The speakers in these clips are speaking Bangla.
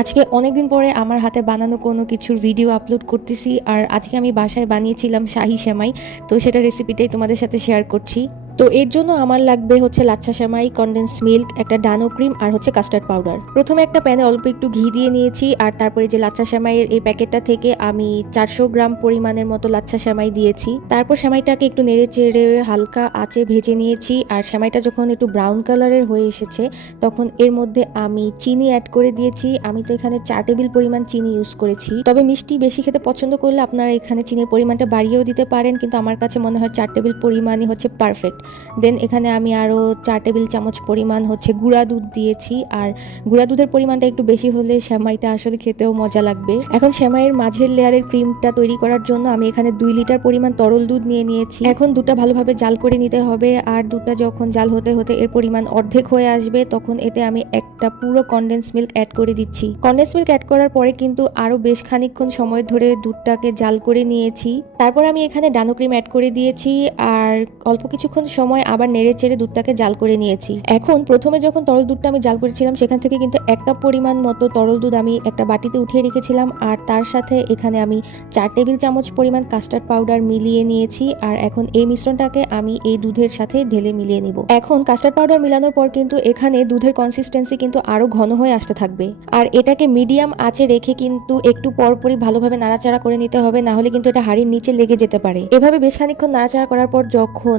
আজকে অনেকদিন পরে আমার হাতে বানানো কোনো কিছুর ভিডিও আপলোড করতেছি। আর আজকে আমি বাসায় বানিয়েছিলাম শাহি সেমাই। তো সেটা রেসিপিটাই তোমাদের সাথে শেয়ার করছি। তো এর জন্য আমার লাগবে হচ্ছে লাচ্ছা সেমাই, কনডেন্স মিল্ক, একটা ডানো ক্রিম আর হচ্ছে কাস্টার্ড পাউডার। প্রথমে একটা প্যানে অল্প একটু ঘি দিয়ে নিয়েছি। আর তারপরে যে লাচ্ছা সেমাইয়ের এই প্যাকেটটা থেকে আমি 400 গ্রাম পরিমাণের মতো লাচ্ছা সেমাই দিয়েছি। তারপর সেমাইটাকে একটু নেড়ে চেড়ে হালকা আঁচে ভেজে নিয়েছি। আর সেমাইটা যখন একটু ব্রাউন কালারের হয়ে এসেছে তখন এর মধ্যে আমি চিনি অ্যাড করে দিয়েছি। আমি তো এখানে 4 টেবিল পরিমাণ চিনি ইউজ করেছি। তবে মিষ্টি বেশি খেতে পছন্দ করলে আপনারা এখানে চিনির পরিমাণটা বাড়িয়েও দিতে পারেন, কিন্তু আমার কাছে মনে হয় 4 টেবিল পরিমাণই হচ্ছে পারফেক্ট। দেন এখানে আমি আরও 4 টেবিল চামচ পরিমাণ হচ্ছে গুঁড়া দুধ দিয়েছি। আর গুঁড়া দুধের পরিমাণটা একটু বেশি হলে সেমাইটা আসলে খেতেও মজা লাগবে। এখন সেমাইয়ের মাঝের লেয়ারের ক্রিমটা তৈরি করার জন্য আমি এখানে 2 লিটার পরিমাণ তরল দুধ নিয়ে নিয়েছি। এখন দুধটা ভালোভাবে জাল করে নিতে হবে। আর দুধটা যখন জাল হতে হতে এর পরিমাণ অর্ধেক হয়ে আসবে তখন এতে আমি একটা পুরো কনডেন্স মিল্ক অ্যাড করে দিচ্ছি। কনডেন্স মিল্ক অ্যাড করার পরে কিন্তু আরও বেশ খানিকক্ষণ সময় ধরে দুধটাকে জাল করে নিয়েছি। তারপর আমি এখানে ডানো ক্রিম অ্যাড করে দিয়েছি। আর অল্প কিছুক্ষণ সময় আবার নেড়ে চেড়ে দুধটাকে জাল করে নিয়েছি। এখন প্রথমে যখন তরল দুধটা আমি জাল করেছিলাম সেখান থেকে কিন্তু 1 কাপ পরিমাণ মতো তরল দুধ আমি একটা বাটিতে উঠিয়ে রেখেছিলাম। আর তার সাথে এখানে আমি 4 টেবিল চামচ পরিমাণ কাস্টার্ড পাউডার মিলিয়ে নিয়েছি। আর এখন এই মিশ্রণটাকে আমি এই দুধের সাথে ঢেলে মিলিয়ে নিব। এখন কাস্টার্ড পাউডার মিলানোর পর কিন্তু এখানে দুধের কনসিস্টেন্সি কিন্তু আরো ঘন হয়ে আসতে থাকবে। আর এটাকে মিডিয়াম আঁচে রেখে কিন্তু একটু পরপরই ভালোভাবে নাড়াচাড়া করে নিতে হবে, না হলে কিন্তু এটা হাঁড়ির নিচে লেগে যেতে পারে। এভাবে বেশ খানিকক্ষণ নাড়াচাড়া করার পর যখন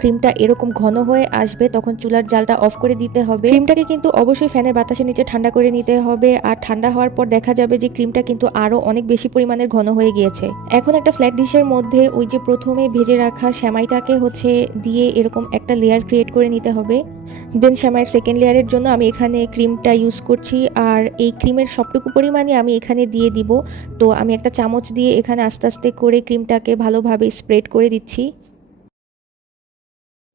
ক্রিমটা এরকম ঘন হয়ে আসবে তখন চুলার জালটা অফ করে দিতে হবে। ক্রিমটাকে কিন্তু অবশ্যই ফ্যানের বাতাসের নিচে ঠান্ডা করে নিতে হবে। আর ঠান্ডা হওয়ার পর দেখা যাবে যে ক্রিমটা কিন্তু আরো অনেক বেশি পরিমাণের ঘন হয়ে গিয়েছে। এখন একটা ফ্ল্যাট ডিশের মধ্যে ওই যে প্রথমে ভেজে রাখা সেমাইটাকে হচ্ছে দিয়ে এরকম একটা লেয়ার ক্রিয়েট করে নিতে হবে। দেন সেমাইয়ের সেকেন্ড লেয়ারের জন্য আমি এখানে ক্রিমটা ইউজ করছি। আর এই ক্রিমের সবটুকু পরিমাণই আমি এখানে দিয়ে দিব। তো আমি একটা চামচ দিয়ে এখানে আস্তে আস্তে করে ক্রিমটাকে ভালোভাবে স্প্রেড করে দিচ্ছি।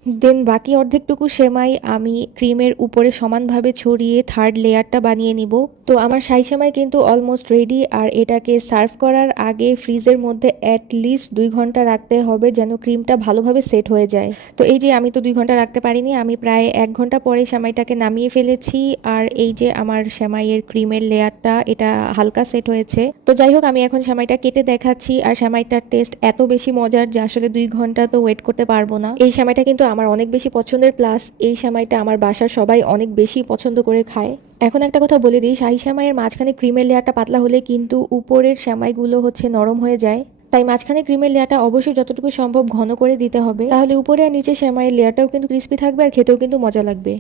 দেন বাকি অর্ধেকটুকু সেমাই আমি ক্রিমের উপরে সমানভাবে ছড়িয়ে থার্ড লেয়ারটা বানিয়ে নিব। তো আমার শাহী সেমাই কিন্তু অলমোস্ট রেডি। আর এটাকে সার্ভ করার আগে ফ্রিজের মধ্যে অ্যাটলিস্ট 2 ঘন্টা রাখতে হবে যেন ক্রিমটা ভালোভাবে সেট হয়ে যায়। তো এই যে আমি তো 2 ঘন্টা রাখতে পারিনি, আমি প্রায় 1 ঘন্টা পরে সেমাইটাকে নামিয়ে ফেলেছি। আর এই যে আমার সেমাইয়ের ক্রিমের লেয়ারটা এটা হালকা সেট হয়েছে। তো যাই হোক, আমি এখন সেমাইটা কেটে দেখাচ্ছি। আর সেমাইটার টেস্ট এত বেশি মজার যে আসলে 2 ঘন্টা তো ওয়েট করতে পারবো না। এই সেমাইটা কিন্তু আমার অনেক বেশি পছন্দের, প্লাস এই সেমাইটা আমার বাসার সবাই অনেক বেশি পছন্দ করে খায়। এখন একটা কথা বলে দিই, শাহী সেমাইয়ের মাঝখানে ক্রিমের লেয়ারটা পাতলা হলে কিন্তু উপরের সেমাইগুলো হচ্ছে নরম হয়ে যায়। তাই মাঝখানে ক্রিমের লেয়ারটা অবশ্যই যতটুকু সম্ভব ঘন করে দিতে হবে, তাহলে উপরে আর নিচে সেমাইয়ের লেয়ারটাও কিন্তু ক্রিস্পি থাকবে আর খেতেও কিন্তু মজা লাগবে।